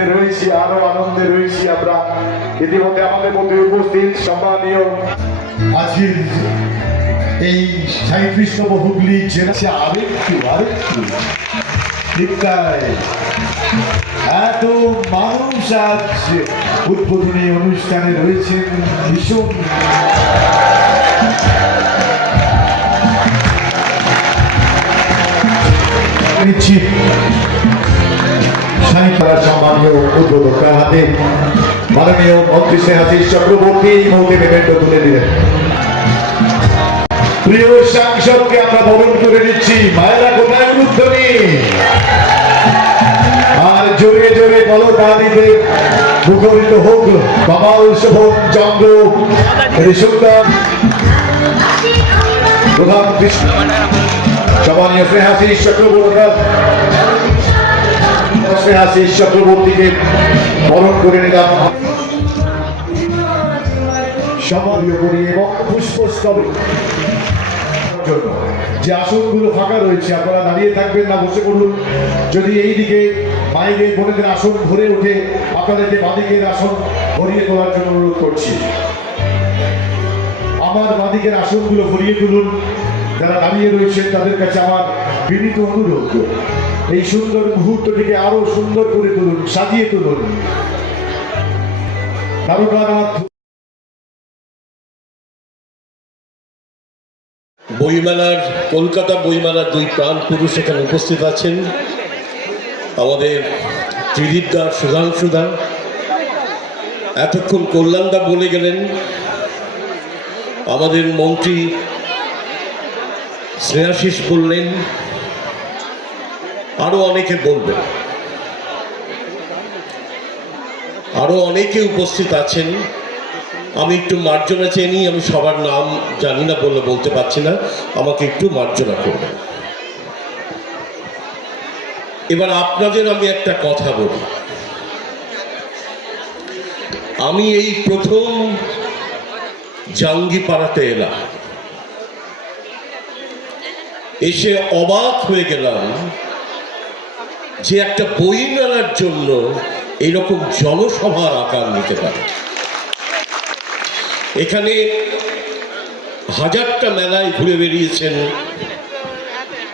আনন্দে রয়েছি, আরো আনন্দে রয়েছি আমরা। ইতিমধ্যে আমাদের মধ্যে উপস্থিত সম্মানীয় আজকের এই 37তম হুগলি জেলা আরেকটু ঠিক তাই এত মানুষ আজ উদ্বোধনী অনুষ্ঠানে রয়েছেন। ভীষণ সম্মানীয় উদ্বোধক হাতে মাননীয় মন্ত্রী স্নেহাশিস চক্রবর্তী এই মুহূর্তে মেমেন্টো তুলে দিলেন। প্রিয় সাংসদকে আমরা বরণ করে নিচ্ছি। মায়েরা কোথায় উলুধ্বনি আর জোরে জোরে বলদানিতে মুখরিত হোক কমাল শোভন চন্দ্র সুন্দর প্রধান সম্মানীয় স্নেহাশিস চক্রবর্তীকে বরণ করে নিলাম সম্মানীয় করি এবং পুষ্পস্তবক জন্য যে আসনগুলো ফাঁকা রয়েছে আপনারা দাঁড়িয়ে থাকবেন না, বসে পড়ুন। যদি এই দিকে বাইরে বোনেদের আসন ভরে ওঠে আপনাদেরকে বাদিকের আসন ভরিয়ে তোলার জন্য অনুরোধ করছি। আমার বাদিকের আসনগুলো ভরিয়ে তুলুন। যারা দাঁড়িয়ে রয়েছেন তাদের কাছে আমার বিনীত অনুরোধ, এই সুন্দর মুহূর্তটিকে আরো সুন্দর করে তুলুন, সাজিয়ে তুলুন। তারকানাথ বইমেলার কলকাতা বইমেলার দুই প্রাণ পুরুষ এখানে উপস্থিত আছেন। আমাদের ত্রিদীপদা, সুধাংশুদা, এতক্ষণ কল্যাণদা বলে গেলেন, আমাদের মন্ত্রী স্নেহাশিস বললেন, আরো অনেকে বলবেন, আরো অনেকে উপস্থিত আছেন। আমি একটু মার্জনা চেয়ে নিই, আমি সবার নাম জানি না বলে বলতে পারছি না, আমাকে একটু মার্জনা করবেন। এবার আপনাদের আমি একটা কথা বলি। আমি এই প্রথম জাঙ্গিপাড়াতে এলাম, এসে অবাক হয়ে গেলাম যে একটা বই মেলার জন্য এইরকম জনসভার আকার নিতে পারে। এখানে হাজারটা মেলায় ঘুরে বেরিয়েছেন,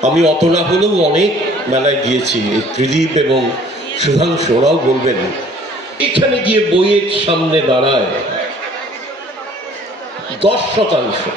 আমি অত না হলেও অনেক মেলায় গিয়েছি। ত্রিদীপ এবং সুধাংশু ওরাও বলবেন, এখানে গিয়ে বইয়ের সামনে দাঁড়ায় 10%।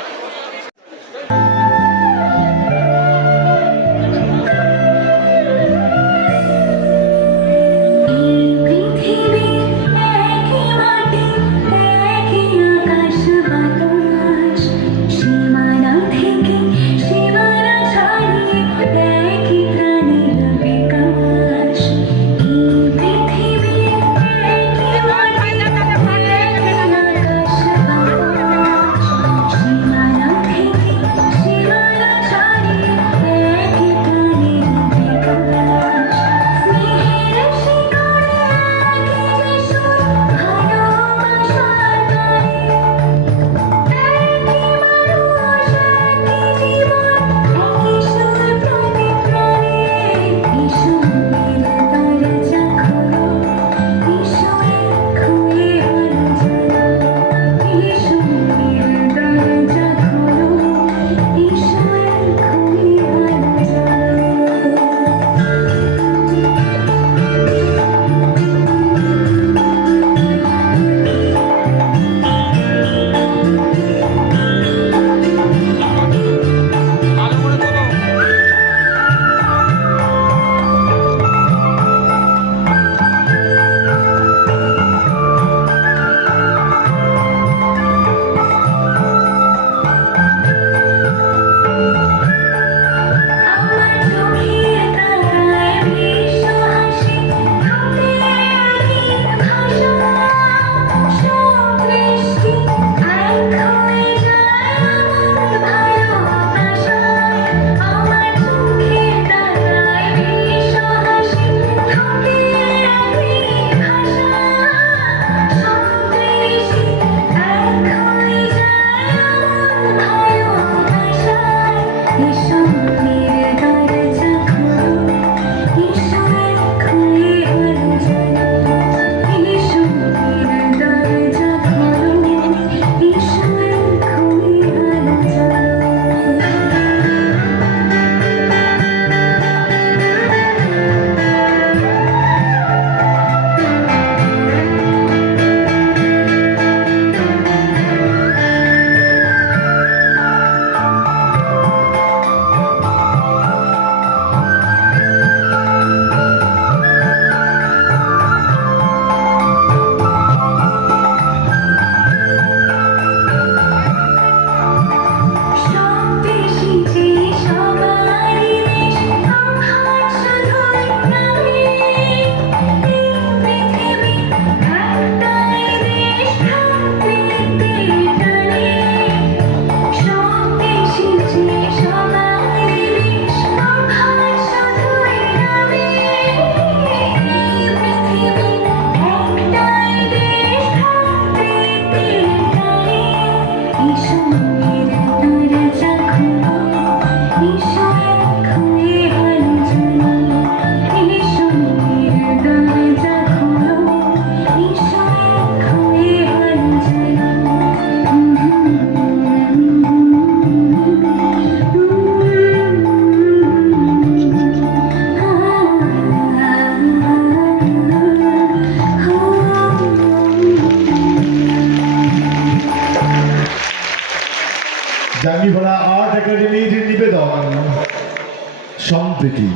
আবৃত্তি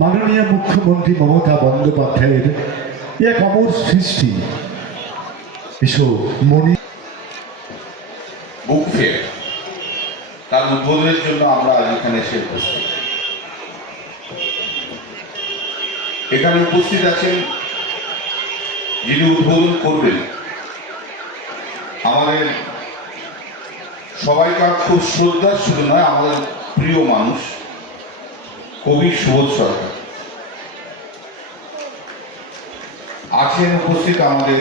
মাননীয় মুখ্যমন্ত্রী মমতা বন্দ্যোপাধ্যায়ের এক অমর সৃষ্টি। এসো মনি বুক ফেয়ার, তার উদ্বোধনের জন্য আমরা আজ এখানে এসে উপস্থিত। এখানে উপস্থিত আছেন যিনি উদ্বোধন করবেন, আমাদের সবাইকার খুব শ্রদ্ধার শুধু নয়, আমাদের প্রিয় মানুষ কবি সুবোধ সরকার। আছেন উপস্থিত আমাদের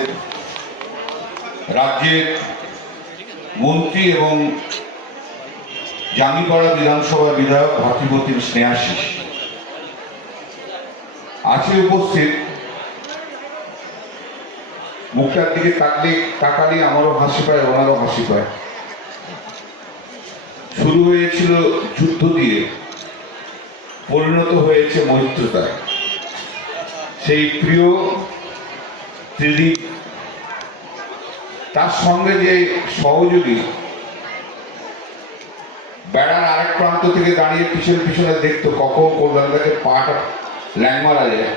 রাজ্যের মন্ত্রী এবং জাঙ্গিপাড়া বিধানসভা বিধায়ক ভাতৃপতির স্নেহাশিস। আছে উপস্থিত, মুখটার দিকে তাকালে আমারও হাসি পায়, ওনারও হাসি পায়। শুরু হয়েছিল যুদ্ধ দিয়ে, পরিণত হয়েছে মৈত্রতায়। সেই প্রিয় ত্রিদীপ, তার সঙ্গে যে সহযোগী বেড়ার আরেক প্রান্ত থেকে দাঁড়িয়ে পিছনে পিছনে দেখতো কখন কল্যাণদাকে পাটা ল্যাং মারা যায়,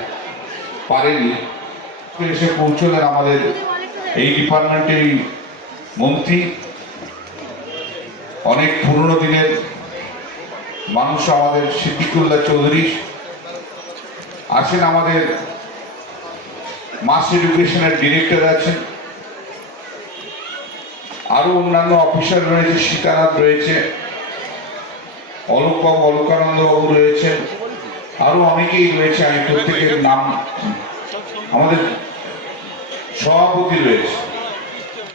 পারেনি। এসে পৌঁছলেন আমাদের এই ডিপার্টমেন্টের মন্ত্রী, অনেক পুরনো দিনের মানুষ আমাদের সিদ্দিকুল্লাহ চৌধুরী। আছেন আমাদের মাস এডুকেশনের ডিরেক্টর আছেন, আরো অন্যান্য অফিসার রয়েছে, সীতানাথ রয়েছে, অলোকবাবু অলোকানন্দ বাবু রয়েছেন, আরো অনেকেই রয়েছে। আমি প্রত্যেকের নাম, আমাদের সভাপতি রয়েছে,